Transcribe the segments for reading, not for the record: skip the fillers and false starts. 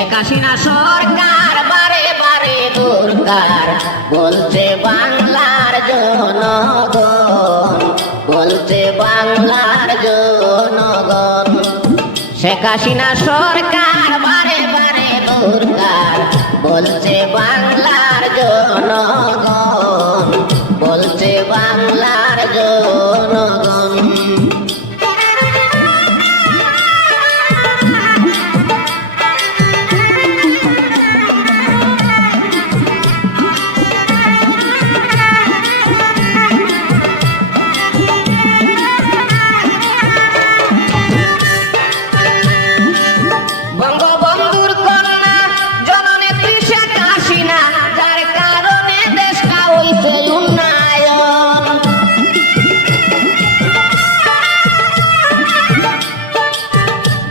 শেখ হাসিনা সরকার বারে বারে দরকার বলছে বাংলার জনগণ, বলছে বাংলার জনগণ। শেখ হাসিনা সরকার বারে বারে দরকার বলছে বাংলার জনগণ, বলছে বাংলার জনগণ। বঙ্গবন্ধুর কন্যা জননেত্রী শেখ হাসিনা, যার কারণে দেশটা হইছে উন্নয়ন।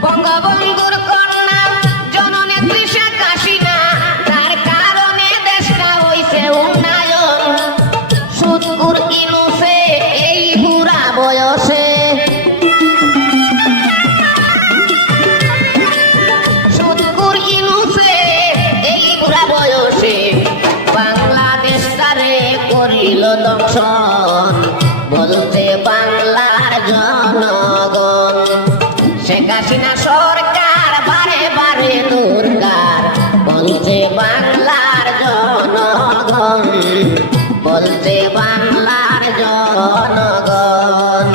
বঙ্গবন্ধুর কন্যা জননেত্রী শেখ হাসিনা, যার কারণে দেশটা হইছে উন্নয়ন। সুদখোর ইউনূসে এই বুড়া বয়সে, সুদখোর ইউনূসে এই বুড়া বয়সে বাংলাদেশটারে করিল দংশন, বলতে বাংলার জনগণ। শেখ হাসিনা সরকার বারে বারে দরকার বলছে বাংলার জনগণ, বলছে বাংলার জনগণ।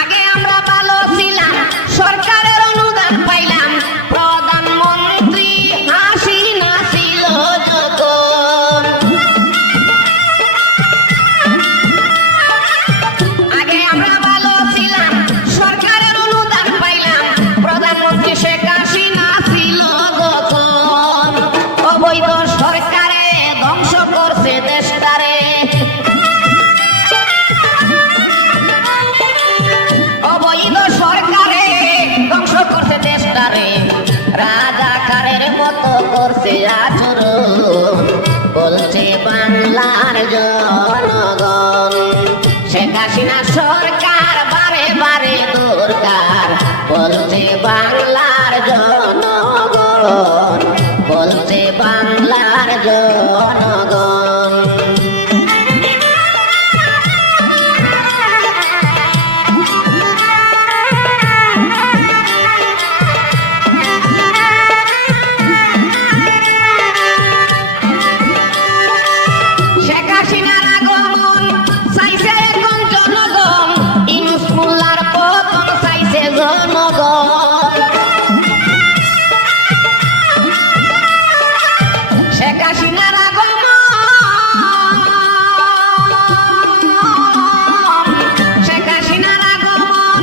আগে আমরা ভালো ছিলাম, সরকারের অনুদান পাইলাম, প্রধানমন্ত্রী হাসিনা ছিল যখন। আগে আমরা ভালো ছিলাম, সরকারের অনুদান পাইলাম, প্রধানমন্ত্রী শেখ হাসিনা ছিল যখন। অবৈধ সরকারে ধ্বংস করছে দেশটারে, অবৈধ সরকারে ধ্বংস করছে দেশটারে, রাজাকারের মতো করছে আচরণ, বলছে বাংলার জনগণ। শেখ হাসিনা সরকার বারে বারে দরকার বলছে বাংলার জনগণ, বলছে বাংলার জনগণ। শেখ হাসিনার আগমন চাইছে এখন জনগণ, ইউনূস মোল্লার পতন চাইছে জনগণ। শেখ হাসিনার আগমন, শেখ হাসিনার আগমন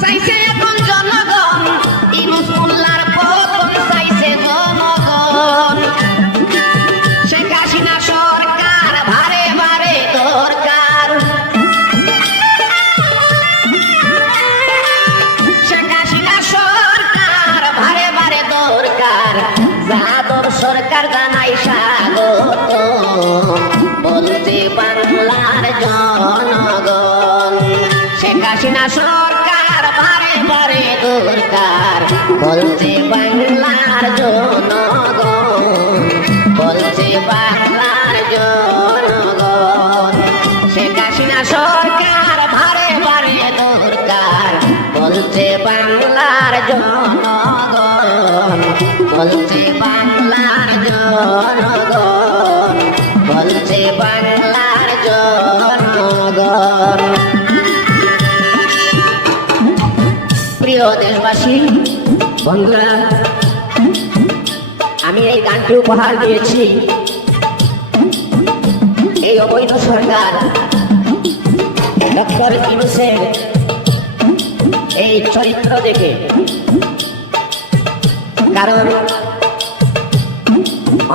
চাইছে এখন জনগণ, ইউনূস মোল্লার পতন চাইছে জনগণ। শেখ হাসিনা সরকার বারে বারে দরকার, শেখ হাসিনা সরকার বারে বারে দরকার, যাদব সরকার জানাই স্বাগত, বলছে বাংলার জনগণ। শেখ হাসিনা সরকার বারে বারে দরকার বলছে বাংলার জনগণ, বলছে বাংলার জনগণ। শেখ হাসিনা সরকার বারে বারে দরকার বলছে বাংলার জনগণ, বলছে বাংলার জনগণ, বলছে বাংলার জনগণ। প্রিয় দেশবাসী বন্ধুরা, আমি এই গানটি উপহার দিয়েছি এই অবৈধ সরকার ডক্টর ইউনূসের এই চরিত্র দেখে। কারণ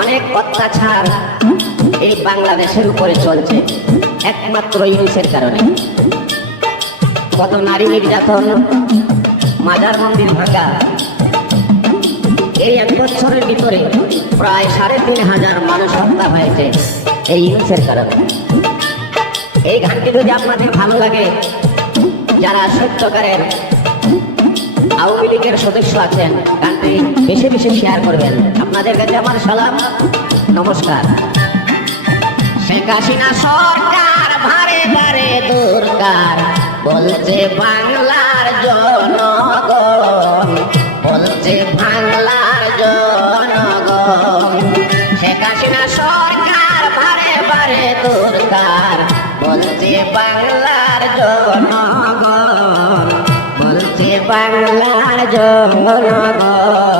অনেক অত্যাচার এই বাংলাদেশের উপরে চলছে একমাত্র ইউনূসের কারণে। কত নারী নির্যাতন, মাজার মন্দির ভাঙা, এই 1 বছরের ভিতরে প্রায় 3500 মানুষ হত্যা হয়েছে এই ইউনুসের কারণে। এই গানটি যদি আপনাদের ভালো লাগে, যারা সত্যকারের আওয়ামী লীগের সদস্য আছেন, গানটি বেশি বেশি শেয়ার করবেন। আপনাদের কাছে আমার সালাম, নমস্কার। শেখ হাসিনা সরকার বারে বারে দরকার বলছে বাংলার জনগণ, বলছে বাংলার জনগণ। শেখ হাসিনা সরকার বারে বারে দরকার বলছে বাংলার জনগণ, বলছে বাংলার জনগণ।